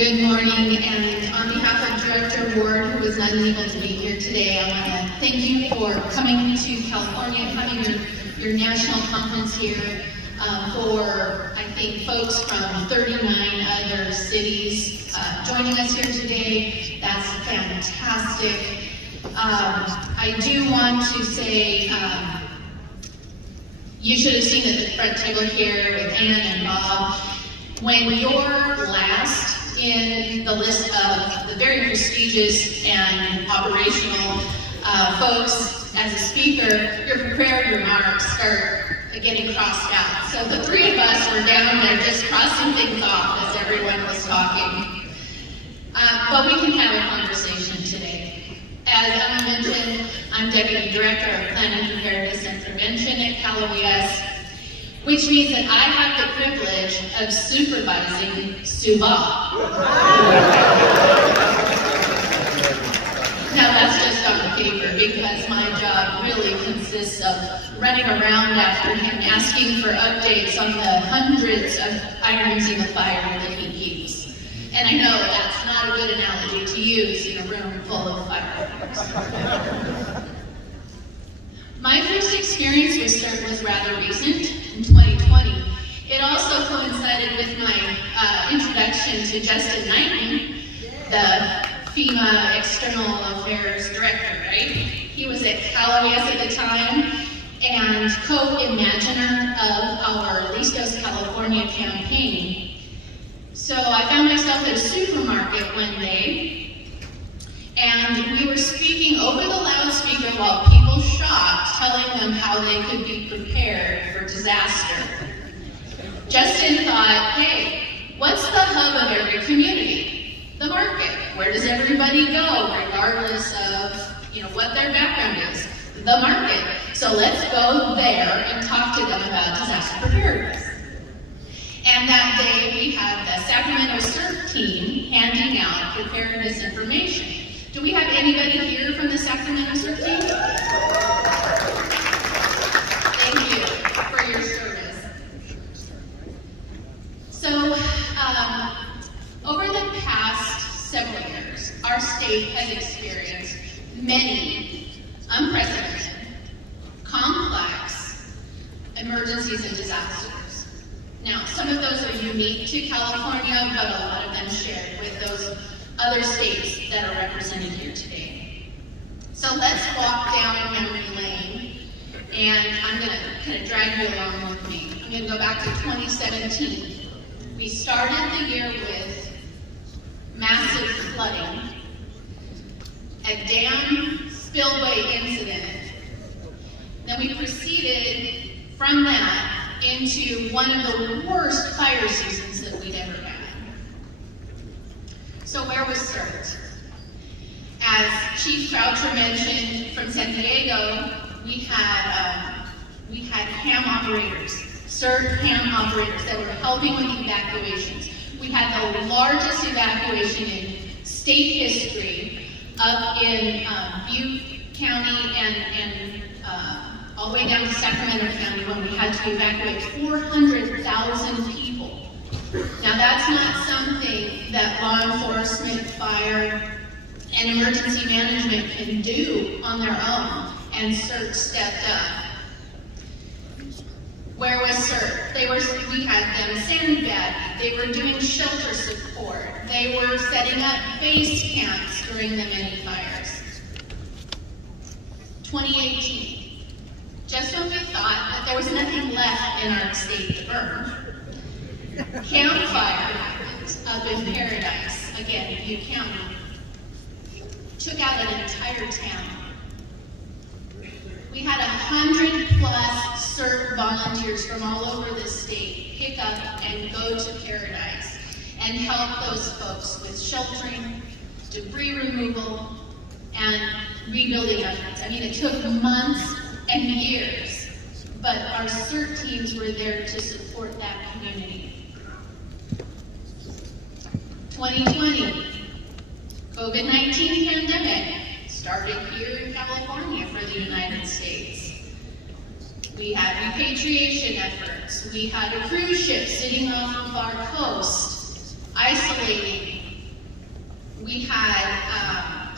Good morning, and on behalf of Director Ward, who was unable to be here today, I want to thank you for coming to California, having your national conference here, for, I think, folks from 39 other cities joining us here today. That's fantastic. I do want to say, you should have seen at the front table here with Ann and Bob, when you're last in the list of the very prestigious and operational folks as a speaker, your prepared remarks start getting crossed out. So the three of us were down there just crossing things off as everyone was talking. But we can have a conversation today. As Emma mentioned, I'm Deputy Director of Planning, Preparedness, and Prevention at CERT, which means that I have the privilege of supervising SUBA. Now that's just on paper, because my job really consists of running around after him, asking for updates on the hundreds of irons in the fire that he keeps. And I know that's not a good analogy to use in a room full of fireworks. My first experience with CERT was rather recent, in 2020. It also coincided with my introduction to Justin Knighton, the FEMA External Affairs Director, right? He was at CalOES at the time and co-imaginer of our Listos California campaign. So I found myself at a supermarket one day, and we were speaking over the loudspeaker while people shopped, telling them how they could be prepared for disaster. Justin thought, hey, what's the hub of every community? The market. Where does everybody go, regardless of what their background is? The market. So let's go there and talk to them about disaster preparedness. And that day we have the Sacramento CERT team handing out preparedness information. Do we have anybody here from the Sacramento CERT team? Thank you for your service. So, over the past several years, our state has experienced many unprecedented, complex emergencies and disasters. Now, some of those are unique to California, but a lot of them shared with those other states that are represented here today. So let's walk down memory lane, and I'm going to kind of drag you along with me. I'm going to go back to 2017. We started the year with massive flooding, a dam spillway incident. Then we proceeded from that into one of the worst fire seasons that we'd ever had. So where was CERT? As Chief Croucher mentioned, from San Diego, we had ham operators, CERT ham operators that were helping with evacuations. We had the largest evacuation in state history up in Butte County and all the way down to Sacramento County, when we had to evacuate 400,000 people. Now that's not something that law enforcement, fire, and emergency management can do on their own, and CERT stepped up. Where was CERT? We had them sandbagging, they were doing shelter support, they were setting up base camps during the many fires. 2018, just when we thought that there was nothing left in our state to burn, campfire happened up in Paradise, again, Butte County. Took out an entire town. We had 100+ CERT volunteers from all over the state pick up and go to Paradise and help those folks with sheltering, debris removal, and rebuilding efforts. I mean, it took months and years, but our CERT teams were there to support that community. 2020, COVID-19 pandemic started here in California for the United States. We had repatriation efforts. We had a cruise ship sitting off of our coast, isolating We had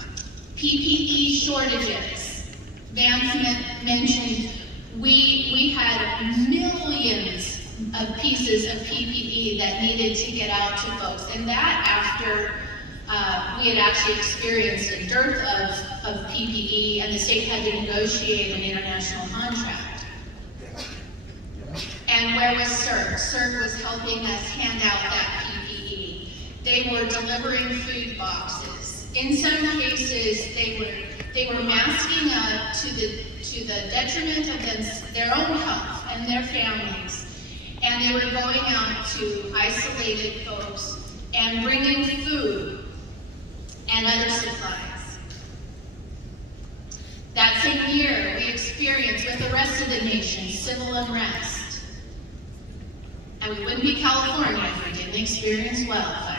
PPE shortages. Vance mentioned we had millions of pieces of PPE that needed to get out to folks, and that after we had actually experienced a dearth of PPE, and the state had to negotiate an international contract. And where was CERT? CERT was helping us hand out that PPE. They were delivering food boxes. In some cases, they were masking up to the detriment of their own health and their families. And they were going out to isolated folks and bringing food and other supplies. That same year, we experienced with the rest of the nation civil unrest. And we wouldn't be California if we didn't experience wildfires.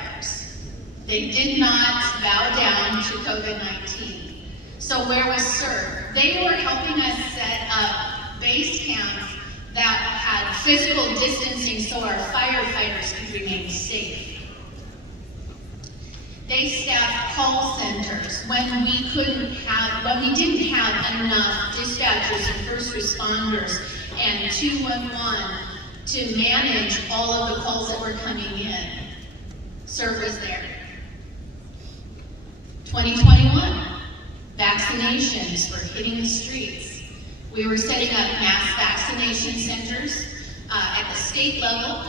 They did not bow down to COVID-19. So where was CERT? They were helping us set up base camps that had physical distancing so our firefighters could remain safe. They staffed call centers when we didn't have enough dispatchers and first responders and 211 to manage all of the calls that were coming in. CERT was there. 2021, vaccinations were hitting the streets. We were setting up mass vaccination centers at the state level,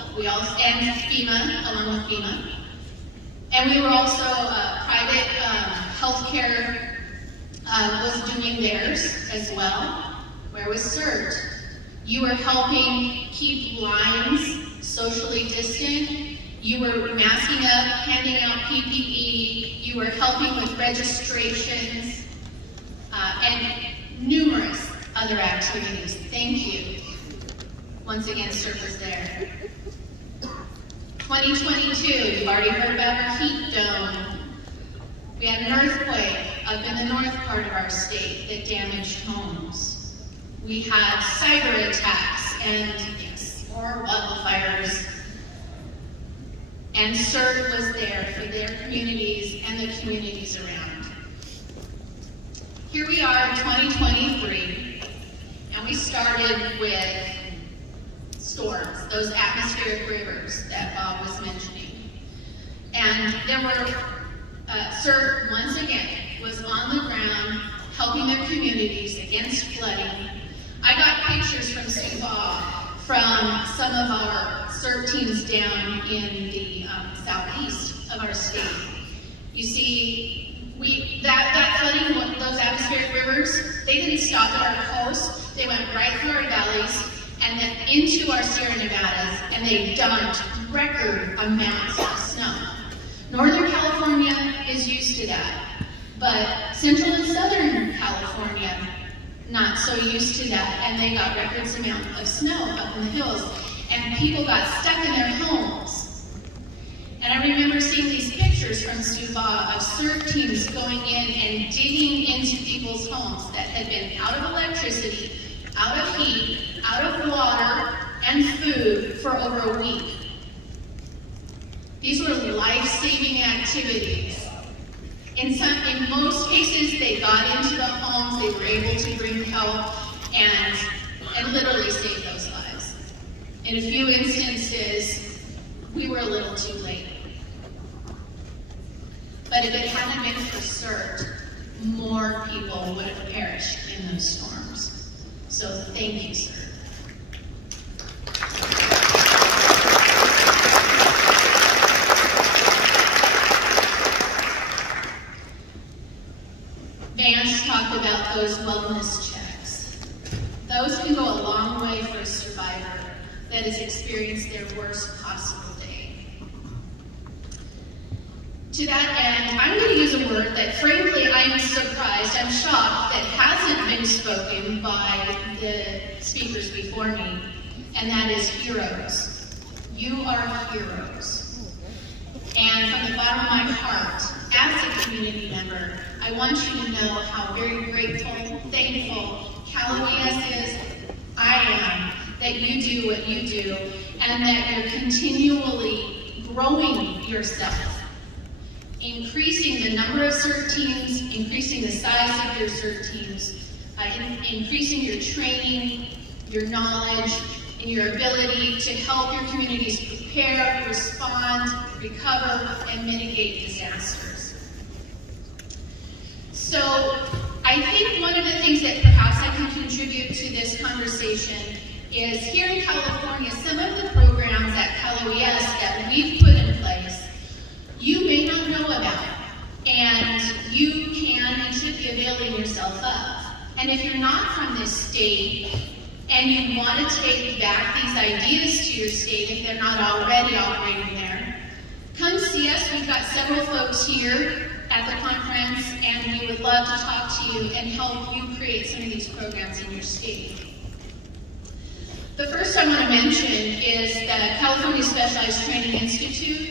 and FEMA, along with FEMA. And we were also, private healthcare was doing theirs as well. Where was CERT? You were helping keep lines socially distant. You were masking up, handing out PPE. You were helping with registrations and numerous other activities. Thank you. Once again, CERT was there. 2022, you've already heard about our heat dome. We had an earthquake up in the north part of our state that damaged homes. We had cyber attacks and, yes, more wildfires. And CERT was there for their communities and the communities around. Here we are in 2023, and we started with storms, those atmospheric rivers that Bob was mentioning. And there were, CERT, once again, was on the ground helping their communities against flooding. I got pictures from CERT from some of our CERT teams down in the southeast of our state. You see, that flooding, those atmospheric rivers, they didn't stop at our coast. They went right through our valleys and then into our Sierra Nevadas, and they dumped record amounts of snow. Northern California is used to that, but Central and Southern California, not so used to that, and they got record amount of snow up in the hills, and people got stuck in their homes. And I remember seeing these pictures from Suva of CERT teams going in and digging into people's homes that had been out of electricity, out of heat, out of water, and food for over a week. These were life-saving activities. In most cases, they got into the homes, they were able to bring help, and literally save those lives. In a few instances, we were a little too late. But if it hadn't been for CERT, more people would have perished in those storms. So thank you, CERT. Vance talked about those wellness checks. Those can go a long way for a survivor that has experienced their worst possible day. To that end, I'm going to use a word that frankly I'm surprised, I'm shocked that hasn't been spoken by the speakers before me, and that is heroes. You are heroes. And from the bottom of my heart, as a community member, I want you to know how very grateful, thankful CalES is, I am, that you do what you do, and that you're continually growing yourself increasing the number of CERT teams, increasing the size of your CERT teams, increasing your training, your knowledge, and your ability to help your communities prepare, respond, recover, and mitigate disasters. So I think one of the things that perhaps I can contribute to this conversation is here in California, some of the programs at Cal OES that we've put in place, you may not know about, and you can and should be availing yourself of. And if you're not from this state, and you want to take back these ideas to your state if they're not already operating there, come see us. We've got several folks here at the conference, and we would love to talk to you and help you create some of these programs in your state. The first I want to mention is the California Specialized Training Institute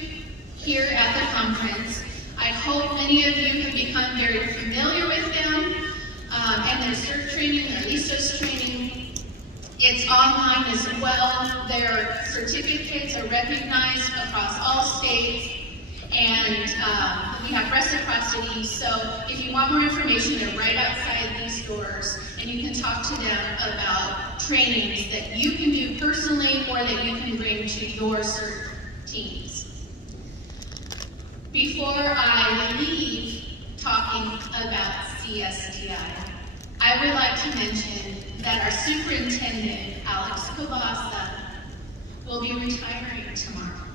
here at the conference. I hope many of you have become very familiar with them and their CERT training, their LISTOS training. It's online as well. Their certificates are recognized across all states, and we have reciprocity. So if you want more information, they're right outside these doors, and you can talk to them about trainings that you can do personally or that you can bring to your CERT teams. Before I leave talking about CSTI, I would like to mention that our superintendent, Alex Cabasa, will be retiring tomorrow.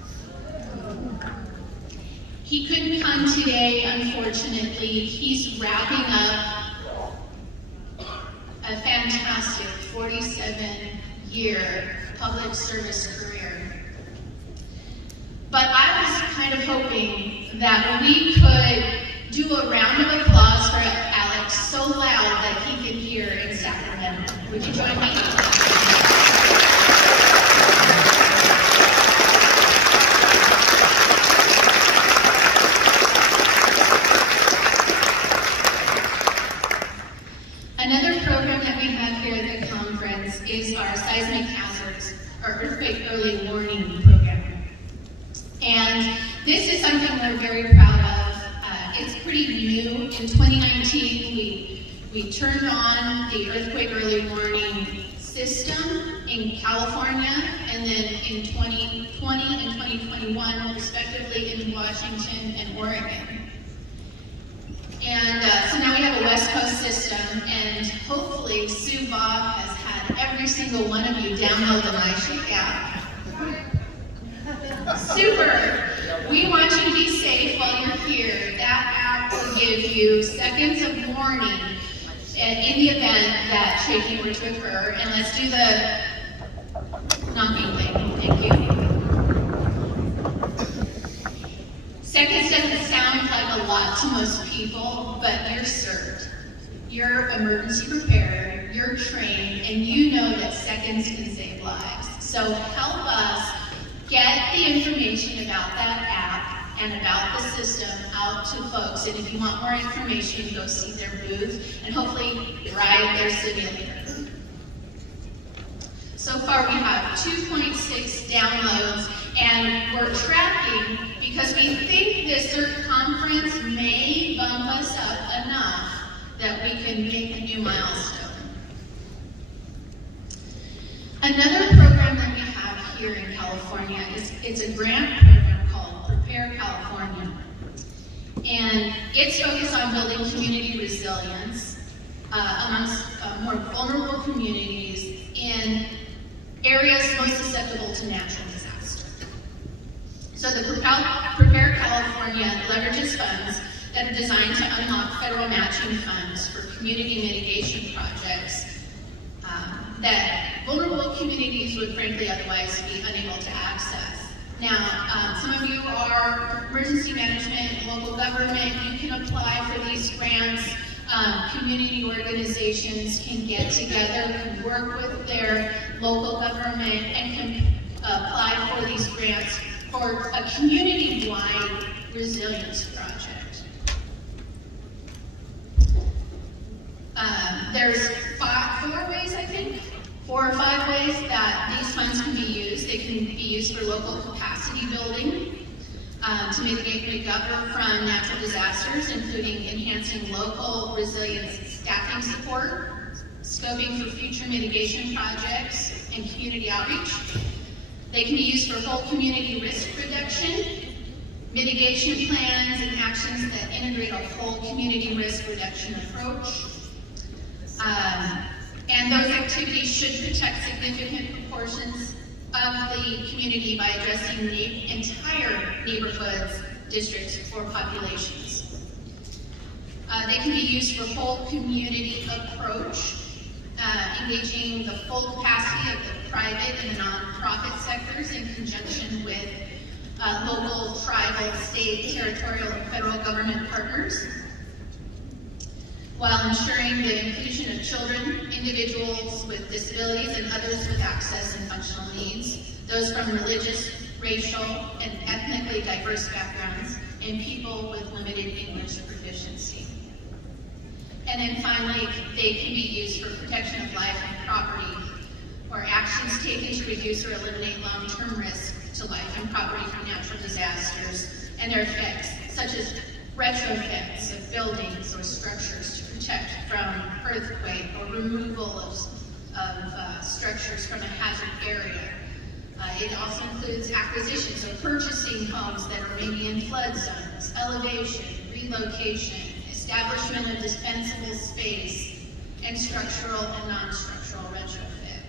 He couldn't come today, unfortunately. He's wrapping up a fantastic 47-year public service career. But I was kind of hoping that we could do a round of applause for Alex so loud that he could hear in Sacramento. Would you join me? Another program that we have here at the conference is our seismic hazards, or earthquake early warning program. And this is something we're very proud of. It's pretty new. In 2019, we turned on the earthquake early warning system in California, and then in 2020 and 2021, respectively, in Washington and Oregon. And so now we have a West Coast system, and hopefully Sue Bob has had every single one of you download the MyShake app. Super! We want you to be safe while you're here. That app will give you seconds of warning in the event that shaking were to occur. And let's do the knocking thing. Thank you. Seconds doesn't sound like a lot to most people, but you're CERT. You're emergency prepared, you're trained, and you know that seconds can save lives. So help us get the information about that app and about the system out to folks. And if you want more information, go see their booth and hopefully ride their simulator. So far we have 2.6 downloads, and we're tracking because we think this CERT conference may bump us up enough that we can make a new milestone. Another program that we have here in California it's a grant program called Prepare California. And it's focused on building community resilience amongst more vulnerable communities in areas most susceptible to natural disaster. So the Prepare California leverages funds that are designed to unlock federal matching funds for community mitigation projects that vulnerable communities would frankly otherwise be unable to access. Now, some of you are emergency management, local government. You can apply for these grants. Community organizations can get together, can work with their local government, and can apply for these grants for a community-wide resilience project. There's 4 or 5 ways that these funds can be used. They can be used for local capacity building. to mitigate and recover from natural disasters, including enhancing local resilience staffing support, scoping for future mitigation projects, and community outreach. They can be used for whole community risk reduction, mitigation plans and actions that integrate a whole community risk reduction approach. And those activities should protect significant proportions of the community by addressing the entire neighborhoods, districts, or populations. They can be used for whole community approach, engaging the full capacity of the private and the nonprofit sectors in conjunction with local, tribal, state, territorial, and federal government partners, while ensuring the inclusion of children, individuals with disabilities, and others with access and functional needs, those from religious, racial, and ethnically diverse backgrounds, and people with limited English proficiency. And then finally, they can be used for protection of life and property, or actions taken to reduce or eliminate long-term risk to life and property from natural disasters and their effects, such as retrofits of buildings or structures to protect from earthquake or removal of structures from a hazard area. It also includes acquisition, so purchasing homes that are maybe in flood zones, elevation, relocation, establishment of dispensable space, and structural and non-structural retrofit.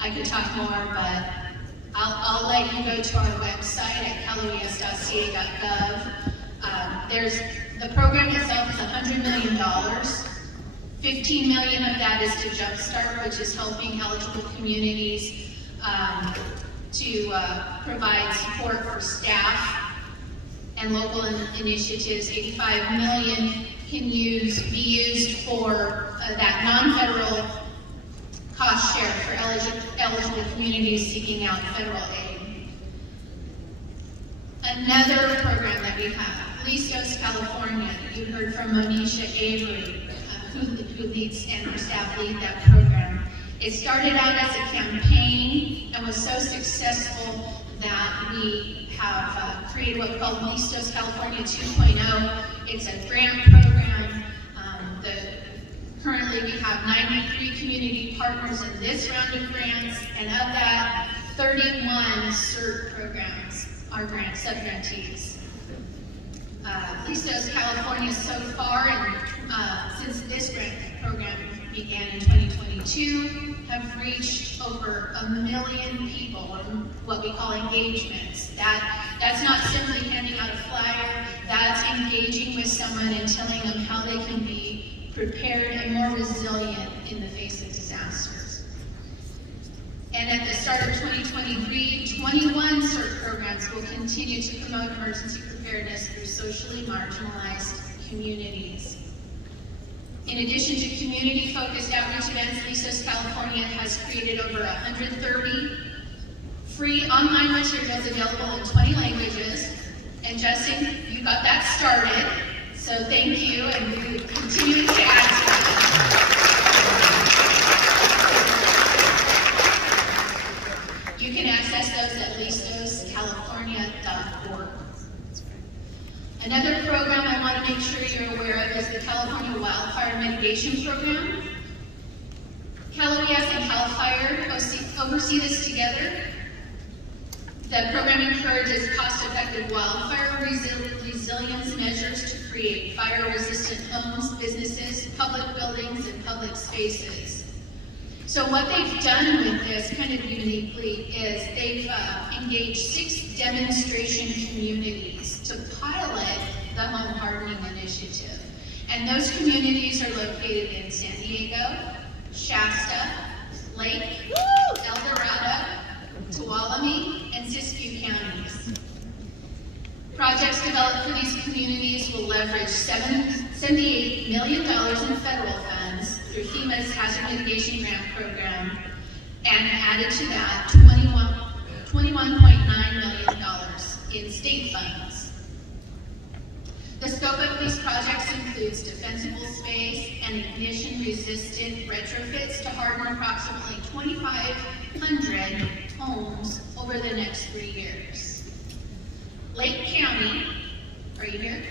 I could talk more, but I'll let you go to our website at caloes.ca.gov. The program itself is $100 million. $15 million of that is to Jumpstart, which is helping eligible communities to provide support for staff and local initiatives. $85 million can be used for that non-federal cost share for eligible communities seeking out federal aid. Another program that we have, CERT California. You heard from Monisha Avery, who leads and her staff lead that program. It started out as a campaign and was so successful that we have created what we call CERT California 2.0. It's a grant program. Currently we have 93 community partners in this round of grants, and of that, 31 CERT programs are sub-grantees. CERT California so far, and since this grant program began in 2022, have reached over 1 million people, or what we call engagements. That's not simply handing out a flyer, that's engaging with someone and telling them how they can be prepared and more resilient in the face of disasters. And at the start of 2023, 21 CERT programs will continue to promote emergency preparedness through socially marginalized communities. In addition to community-focused outreach events, CERT California has created over 130 free online materials available in 20 languages. And Justin, you got that started. So thank you, and we will continue to add to it. You can access those at lisoscalifornia.org. Another program I want to make sure you're aware of is the California Wildfire Mitigation Program. CalOES and CAL FIRE oversee this together. The program encourages cost-effective wildfire resilience measures to create fire-resistant homes, businesses, public buildings, and public spaces. So what they've done with this, kind of uniquely, is they've engaged 6 demonstration communities to pilot the home hardening initiative. And those communities are located in San Diego, Shasta, Lake, El Dorado, Tuolumne, and Siskiyou counties. Projects developed for these communities will leverage $78 million in federal funds through FEMA's Hazard Mitigation Grant Program, and added to that $21.9 million in state funds. The scope of these projects includes defensible space and ignition-resistant retrofits to harden approximately 2,500 homes over the next 3 years. Lake County, are you here?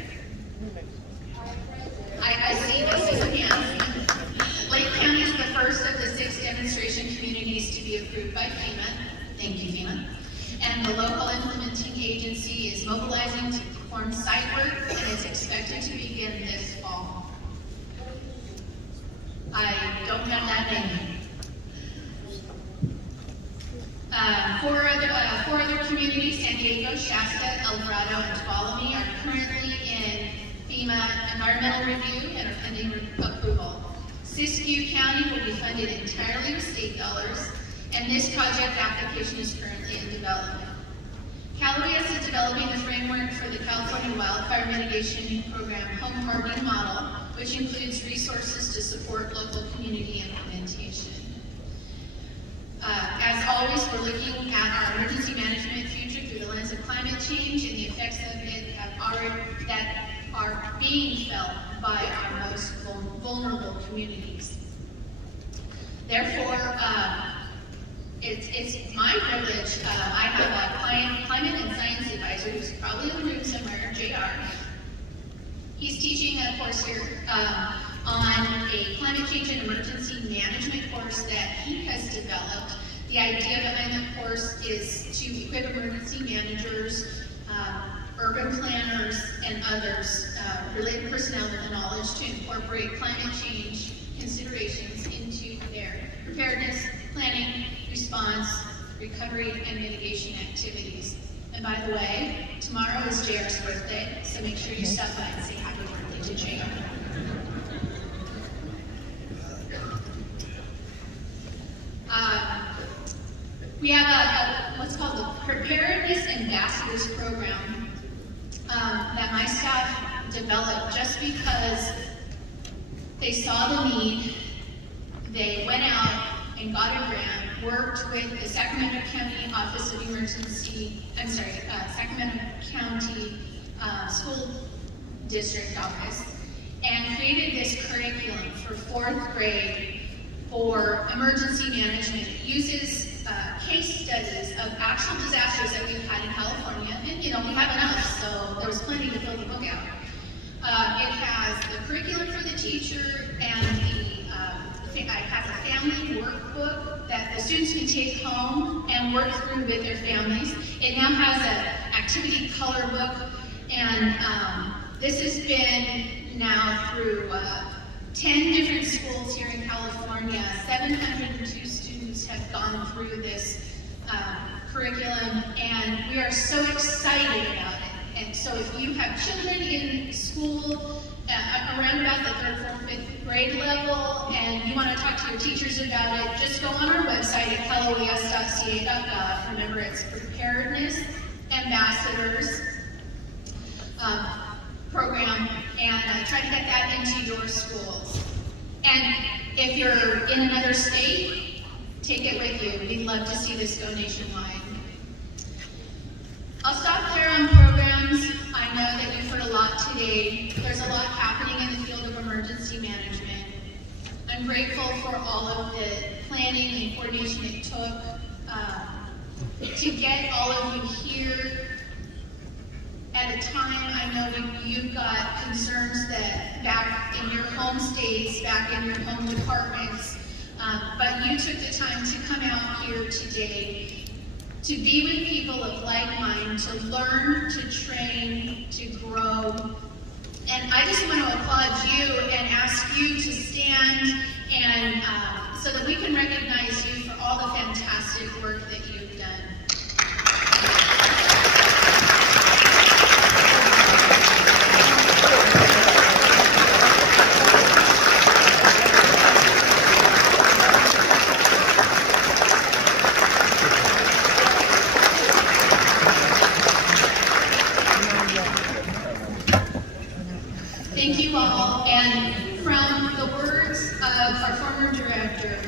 I see this as a hand. Lake County is the first of the 6 demonstration communities to be approved by FEMA. Thank you, FEMA. And the local implementing agency is mobilizing to perform site work and is expected to begin this fall. I don't have that name. 4 other communities, San Diego, Shasta, El Dorado, and Tuolumne, are currently in FEMA environmental review and are pending approval. Siskiyou County will be funded entirely with state dollars, and this project application is currently in development. CalOES is developing the framework for the California Wildfire Mitigation Program Home Hardening Model, which includes resources to support local community implementation. As always, we're looking at our emergency management future through the lens of climate change and the effects of it that are being felt by our most vulnerable communities. Therefore, it's my privilege. I have a climate and science advisor who's probably in the room somewhere, JR. He's teaching a course here on a climate change and emergency management course that he has developed. The idea behind the course is to equip emergency managers, urban planners, and others, related personnel with the knowledge to incorporate climate change considerations into their preparedness, planning, response, recovery, and mitigation activities. And by the way, tomorrow is JR's birthday, so make sure you stop by and say happy birthday to JR. We have what's called the Preparedness Ambassadors Program that my staff developed just because they saw the need. They went out and got a grant, worked with the Sacramento County Office of Sacramento County School District Office, and created this curriculum for 4th grade for emergency management. It uses case studies of actual disasters that we've had in California, and we have enough, so there was plenty to fill the book out. It has the curriculum for the teacher, and it has a family workbook that the students can take home and work through with their families. It now has an activity color book, and this has been now through 10 different schools here in California. 702 students have gone through this curriculum, and we are so excited about it. And so if you have children in school around about the 3rd, 4th, 5th grade level, and you want to talk to your teachers about it, just go on our website at caloes.ca.gov. Remember, it's Preparedness Ambassadors Program, and try to get that into your schools. And if you're in another state, take it with you. We'd love to see this go nationwide. I'll stop there on programs. I know that you've heard a lot today. There's a lot happening in the field of emergency management. I'm grateful for all of the planning and coordination it took to get all of you here at a time. I know you've got concerns that back in your home states, back in your home departments, but you took the time to come out here today to be with people of like mind, to learn, to train, to grow. And I just want to applaud you and ask you to stand and so that we can recognize you for all the fantastic work that you've done. Thank you all, and from the words of our former director,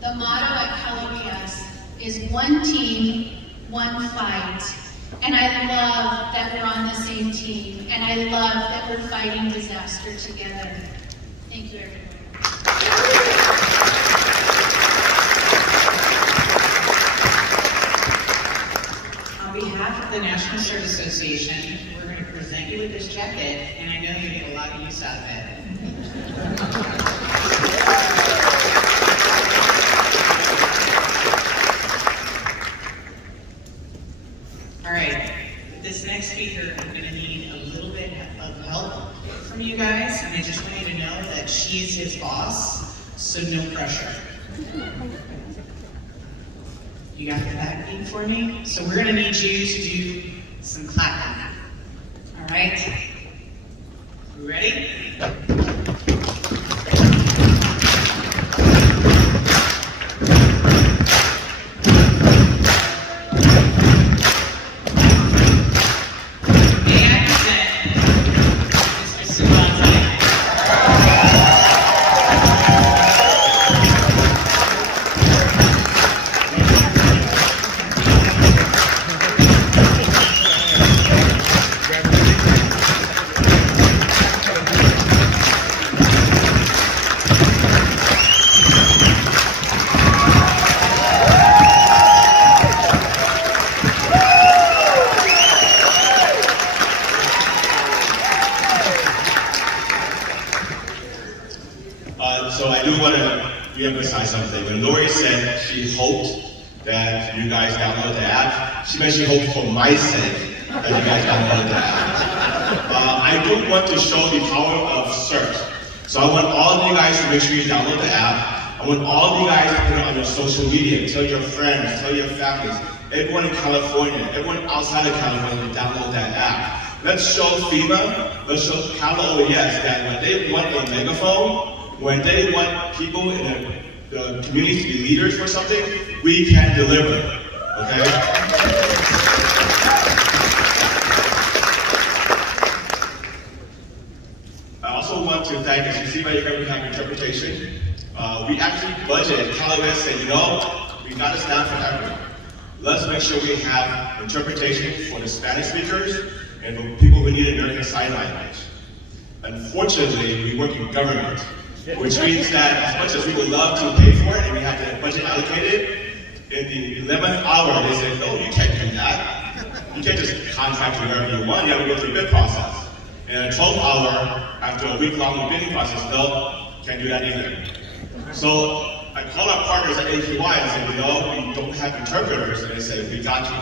the motto at CalOES is one team, one fight. And I love that we're on the same team, and I love that we're fighting disaster together. Thank you, everyone. of the National C.E.R.T Association, we're going to present you with this jacket, and I know you get a lot of use out of it. All right, this next speaker, I'm going to need a little bit of help from you guys, and I just want you to know that she's his boss, so no pressure. You got the back beat for me? So we're going to need you to do some clapping. All right? You ready? So I do want to re-emphasize something. When Lori said she hoped that you guys download the app, she meant she hoped for my sake that you guys download the app. I don't want to show the power of CERT. So I want all of you guys to make sure you download the app. I want all of you guys to put it on your social media. Tell your friends, tell your families, everyone in California, everyone outside of California to download that app. Let's show FEMA, let's show Cal OES that when they want a megaphone, when they want people in the community to be leaders for something, we can deliver, okay? I also want to thank, as you see right here, we have interpretation. We actually budgeted, Cal OES said, you know, we got this down for everyone. Let's make sure we have interpretation for the Spanish speakers and for people who need American Sign Language. Unfortunately, we work in government, which means that as much as we would love to pay for it and we have the budget allocated, in the 11th hour they say, no, you can't do that. You can't just contract whoever you want, you have to go through the bid process. And at 12th hour, after a week-long bidding process, no, can't do that either. So I called our partners at AQY and said, you know, we don't have interpreters, and they said, we got you.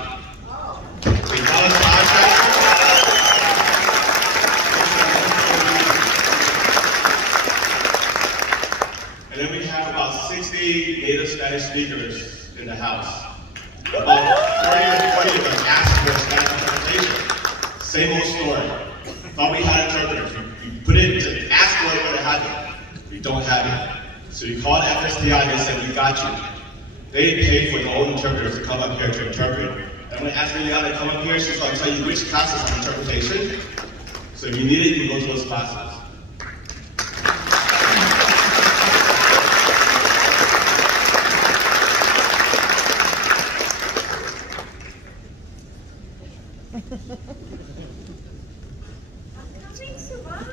We got us contract. And then we have about 60 native Spanish speakers in the house. About 30 or 40 of them asked for Spanish interpretation. Same old story. Thought we had interpreters. We put it to ask for it, but they have it. We don't have it. So we called FSTI and they said, we got you. They paid for their own interpreters to come up here to interpret. And when I asked Liliana to come up here, she's going to tell you which classes have interpretation. So if you need it, you go to those classes.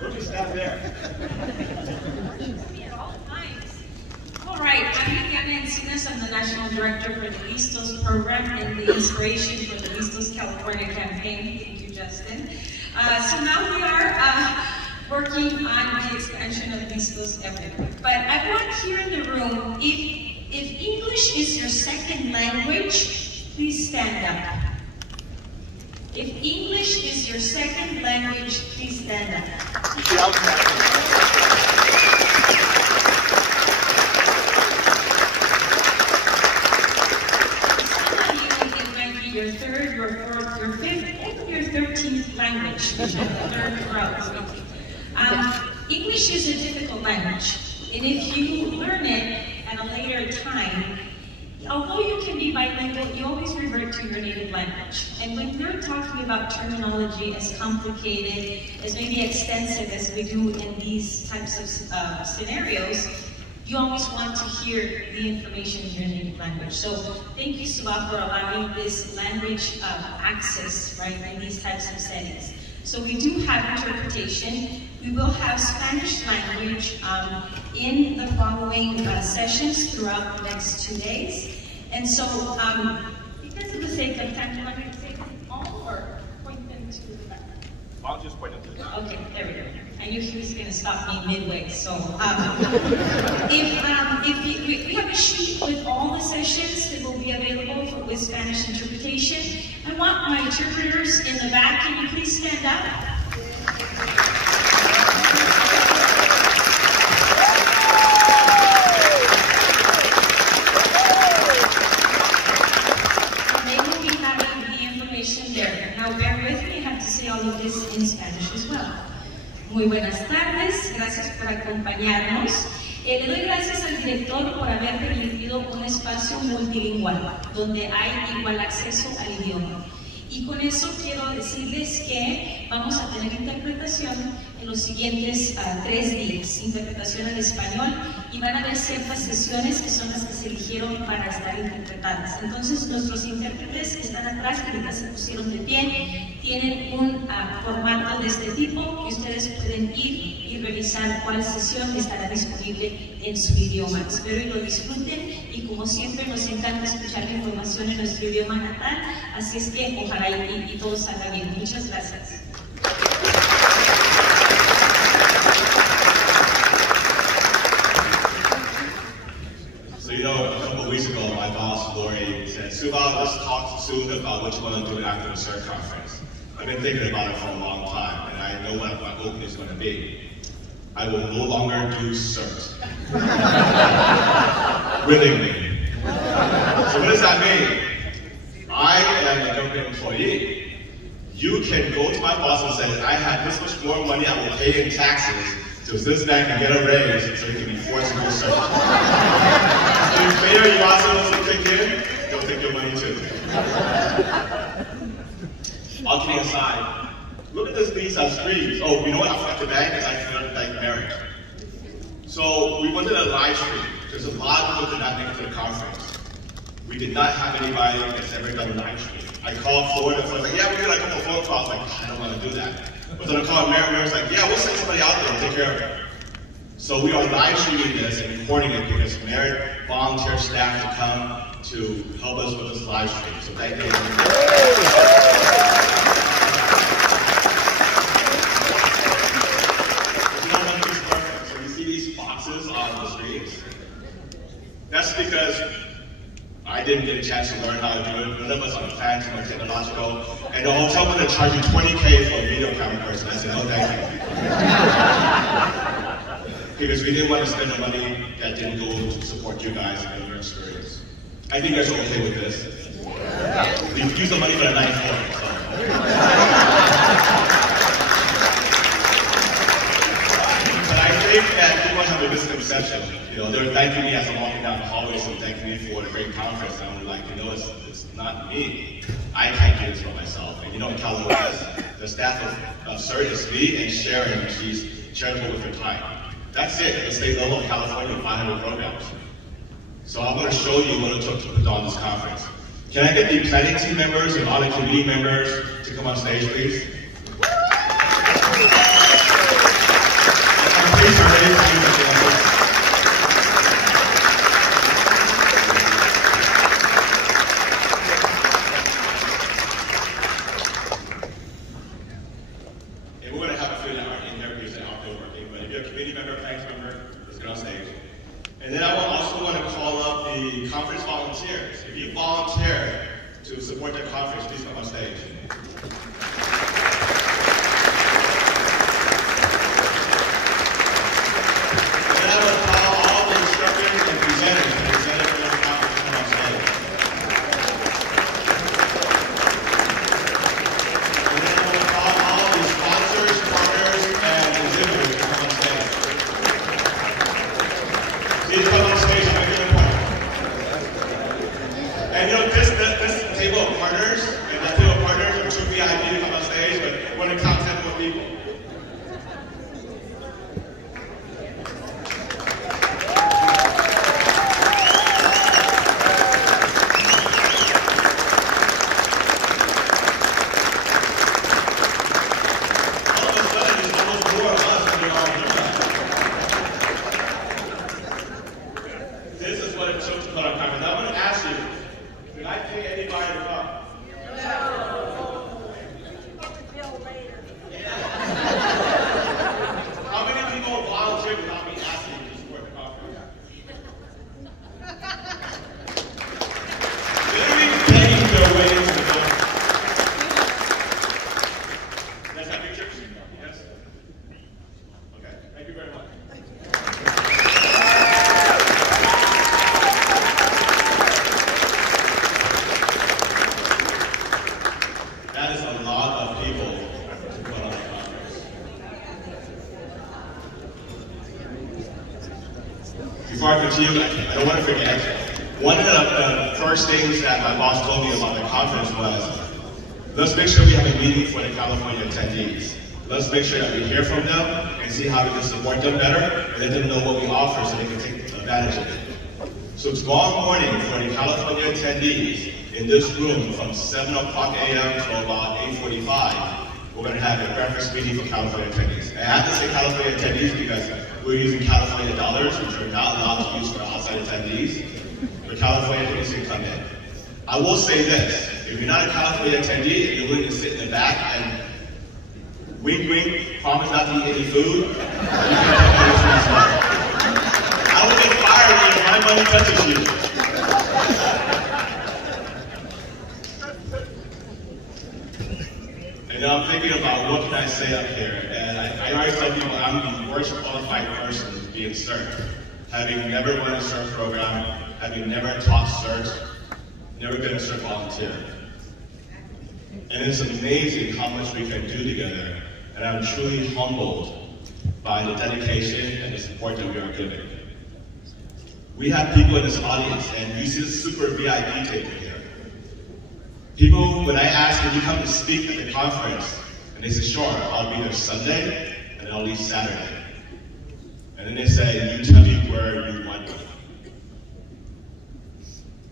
We'll just stop there. All right, I'm Liliana Encinas. I'm the National Director for the Listos program and the inspiration for the Listos California campaign. Thank you, Justin. So now we are working on the expansion of Listos everywhere. But I want here in the room, if English is your second language, please stand up. If English is your second language, please stand up. Some of you think it might be your third, your fourth, your fifth, and your 13th language, which is the third row. English is a difficult language, and if you learn it at a later time, although you can be bilingual, you always revert to your native language. And when we're talking about terminology as complicated, as maybe extensive as we do in these types of scenarios, you always want to hear the information in your native language. So thank you, Suba, for allowing this language access, right, in these types of settings. So we do have interpretation. We will have Spanish language in the following sessions throughout the next 2 days. And so, because of the sake of time, do you want me to say this all or? I knew he was going to stop me midway. So we have a sheet with all the sessions that will be available with Spanish interpretation. I want my interpreters in the back. Can you please stand up? Now bear with me, I have to say all of this in Spanish as well. Muy buenas tardes, gracias por acompañarnos. Le doy gracias al director por haber permitido un espacio multilingüe, donde hay igual acceso al idioma. Y con eso quiero decirles que vamos a tener interpretación en los siguientes 3 días, interpretación al español, y van a haber ciertas sesiones que son las que se eligieron para estar interpretadas. Entonces nuestros intérpretes que están atrás, que ahorita se pusieron de pie, tienen un formato de este tipo que ustedes pueden ir y revisar cuál sesión estará disponible en su idioma. Espero y lo disfruten, y como siempre nos encanta escuchar la información en nuestro idioma natal, así es que ojalá y todo salga bien. Muchas gracias. So you know, a couple of weeks ago, my boss, Lori, said, Subal, let's talk soon about what you want to do after the CERT conference. I've been thinking about it for a long time, and I know what my opening is going to be. I will no longer do CERT. Willingly. So what does that mean? I am a government employee. You can go to my boss and say, I have this much more money I will pay in taxes so this man can get a raise so he can be forced to do CERT. To be fair, you also want to take in, they'll take your money too. All kidding aside, look at this piece on screens. Oh, you know what I forgot to bag? Is I forgot to bag marriage. So we wanted a live stream. There's a lot of people that did not make it to the conference. We did not have anybody that's ever done a live stream. I called Florida, so I was like, yeah, we did like a couple phone calls, like, I don't want to do that. But then I called Mary, was like, yeah, we'll send somebody out there and take care of it. So we are live streaming this and recording it because Mary volunteered staff to come to help us with this live stream. So thank you. So you see these boxes on the screens? That's because I didn't get a chance to learn how to do it. None of us on the plan to know technological. And the hotel wanted to charge you $20K for a video camera person. I said, no, thank you. Because we didn't want to spend the money that didn't go to support you guys and your experience. I think you guys are okay with this. We've used the money for the night for it, so. But I think that people have a misconception. You know, they're thanking me as I'm walking down the hallways and thanking me for the great conference. And I'm like, you know, it's not me. I can't do this for myself. And you know, in California, the staff of CERT is me and Sharon, and she's charitable with her time. That's it, at the state level of California, 500 programs. So I'm going to show you what it took to put on this conference. Can I get the planning team members and all the committee members to come on stage, please? Please are ready to use the And then I will also want to call up the conference volunteers. If you volunteer to support the conference, please come on stage. And then I will call all the instructors and presenters for the conference to come on stage. And then I will call all the sponsors, partners, and exhibitors to come on stage. Please come on stage and make an appointment. And you know, this table of partners, and that table of partners are too VIP to come on stage, but we want to count 10 more people. All of a sudden, there's almost more of us than there are of you guys. This is what it took to put on conference. I want to ask you, did I pay anybody to come? No. Get the bill later. to you, I don't want to forget. One of the first things that my boss told me about the conference was, let's make sure we have a meeting for the California attendees. Let's make sure that we hear from them and see how we can support them better and let them know what we offer so they can take advantage of it. So tomorrow morning for the California attendees in this room from 7 o'clock a.m. to about 8:45, we're going to have a breakfast meeting for California attendees. And I have to say California attendees because we're using California dollars, which are not allowed to use for outside attendees. But California attendees can come in. I will say this, if you're not a California attendee and you're willing to sit in the back and wink, wink, promise not to eat any food, you can come in as well. I will get fired if my money touches you. And now I'm thinking about what can I say up here. And I always tell people I'm the worst qualified person to be in CERT. Having never run a CERT program, having never taught CERT, never been a CERT volunteer. And it's amazing how much we can do together. And I'm truly humbled by the dedication and the support that we are giving. We have people in this audience, and you see the super VIP table here. People, when I ask if you come to speak at the conference, and they say, sure, I'll be there Sunday, and I'll leave Saturday. And then they say, you tell me where you want me.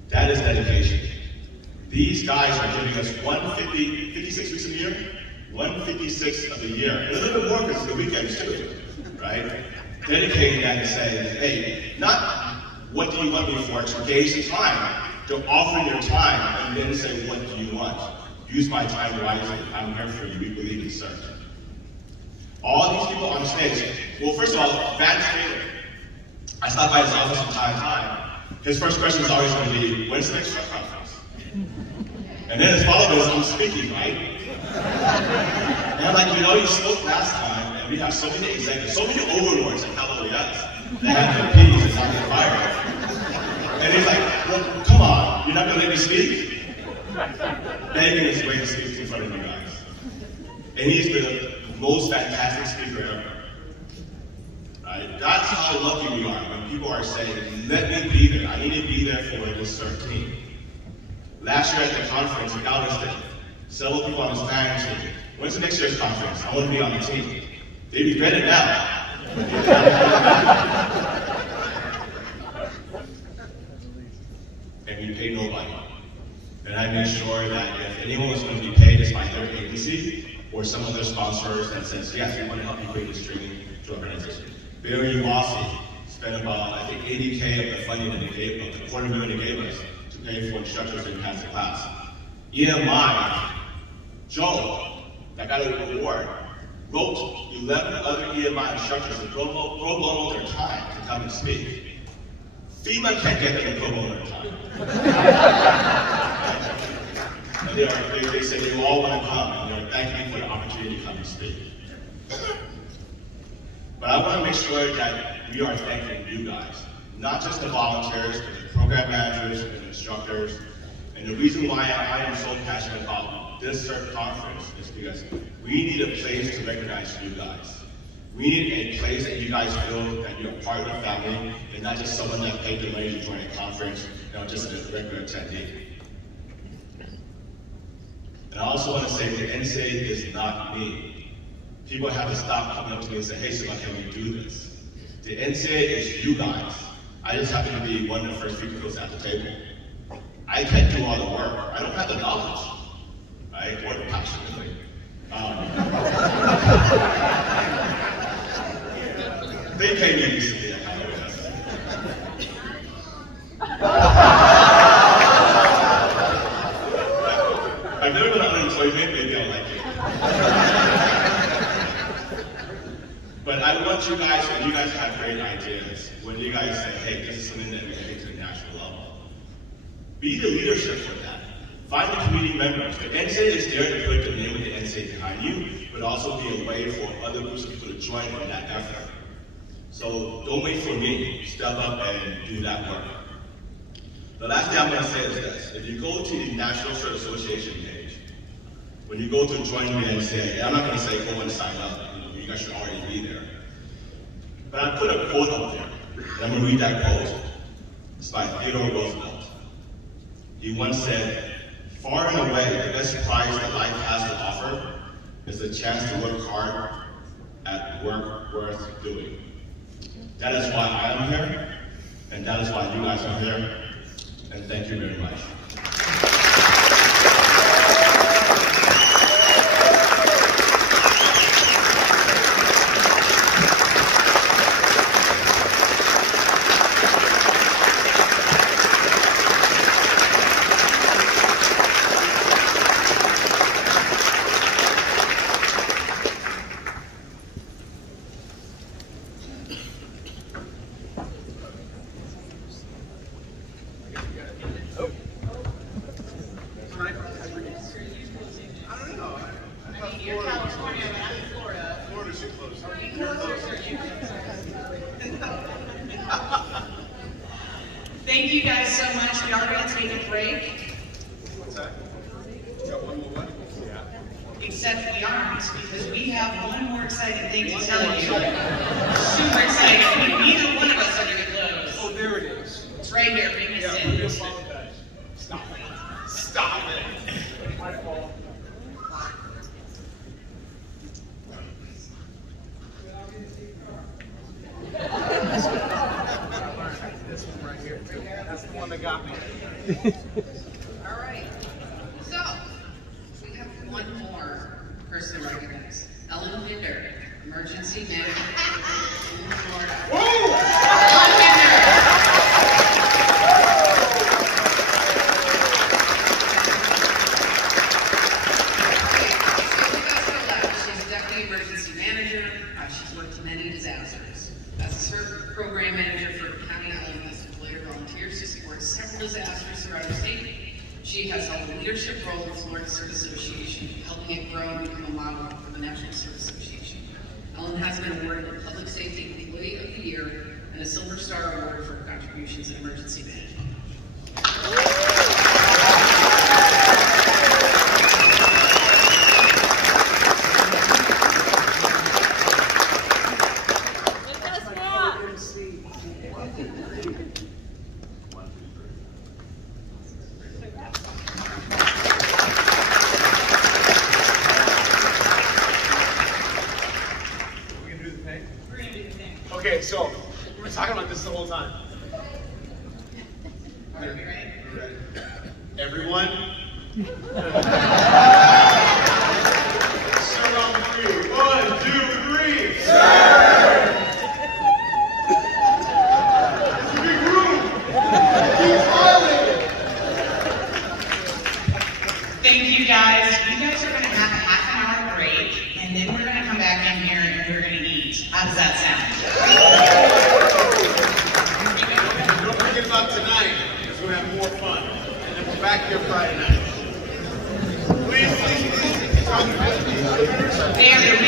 That is dedication. These guys are giving us 56 weeks of the year? 156 of the year. A little bit more because of the weekends too, right? Dedicating that and saying, hey, not what do you want me for, to engage the time, to offer your time, and then say, what do you want? Use my time wisely. I'm here for you. We believe in CERT. All these people on stage, well, first of all, Vance Taylor. I stop by his office from time to time. His first question is always going to be, when's the next CERT conference? And then his follow-up is, I'm speaking, right? And I'm like, you know, you spoke last time, and we have so many executives, so many overlords at LOES that have their opinions and not get fired. And he's like, well, come on, you're not going to let me speak? Begging his way to speak in front of you guys. And he's been the most fantastic speaker ever. Right? That's how lucky we are when people are saying, let me be there. I need to be there for this CERT team. Last year at the conference, in Galveston, several people on his family team, when's the next year's conference? I want to be on the team. They regret it now. And we pay nobody. And I make sure that if anyone was going to be paid, it's by their agency or some of their sponsors that says, yes, we want to help you create this training to organization. Barry Rossi spent about, I think, 80K of the funding that they gave, of the $250,000 they gave us to pay for instructors to pass the class. EMI, Joe, that got an award, wrote 11 other EMI instructors to pro bono their time to come and speak. FEMA can't get them to pro bono their time. And they say they all want to come, and they're thanking me for the opportunity to come and speak. But I want to make sure that we are thanking you guys, not just the volunteers, but the program managers and the instructors. And the reason why I am so passionate about this CERT conference is because we need a place to recognize you guys. We need a place that you guys feel that you're part of the family and not just someone that paid the money to join a conference, just a regular attendee. And I also want to say the NCA is not me. People have to stop coming up to me and say, hey, Siva, can we do this? The NCA is you guys. I just happen to be one of the first people at the table. I can't do all the work. I don't have the knowledge, right? Or the passion, really. They came in recently at LOES. I've never been on unemployment, maybe I'll like it. But I want you guys, when you guys have great ideas, when you guys say, hey, this is something that we can take to the national level, be the leadership for that. Find the community members. The NCA is there to put the name of the NCA behind you, but also be a way for other groups of people to join in that effort. So don't wait for me. Step up and do that work. The last thing I'm going to say is this. If you go to the National C.E.R.T Association page, when you go to join the NCA, and I'm not going to say go and sign up. You guys should already be there. But I put a quote up there, and I'm going to read that quote. It's by Theodore Roosevelt. He once said, "Far and away, the best prize that life has to offer is the chance to work hard at work worth doing." That is why I am here, and that is why you guys are here, and thank you very much. You're California, but I'm in Florida. Florida should close. Are we close or you Thank you guys so much. We are going to take a break. What's that? You got one more one? Yeah. Except we aren't, because we have one more exciting thing to tell you. Super exciting. Neither one of us are going to close. Oh, there it is. It's right here. We missed Yeah, it. we just apologize. Stop it. Stop it. My fault. This one right here. That's the one that got me. All right. So, we have one more person to recognize. Ellen Linder, Emergency Manager in Florida. Woo! Ellen Linder! She's a Deputy Emergency Manager. She's worked in many disasters. As a CERT Program Manager for County Island Later volunteers to support several disasters throughout our state. She has held a leadership role in the Florida C.E.R.T Association, helping it grow and become a model for the National C.E.R.T Association. Ellen has been awarded the Public Safety Employee of the Year and a Silver Star Award for her contributions in emergency management. Okay, so we were talking about this the whole time. Are we ready? Everyone? Sir on three. 1, 2, 3. Sir! It's a big room. Keep smiling. Thank you guys. You guys are going to have a half-an-hour break, and then we're going to come back in here and we're going to eat. How does that sound? Don't forget about tonight, because we're going to have more fun. And then we're back here Friday night. Please, please, please. Hey, everyone.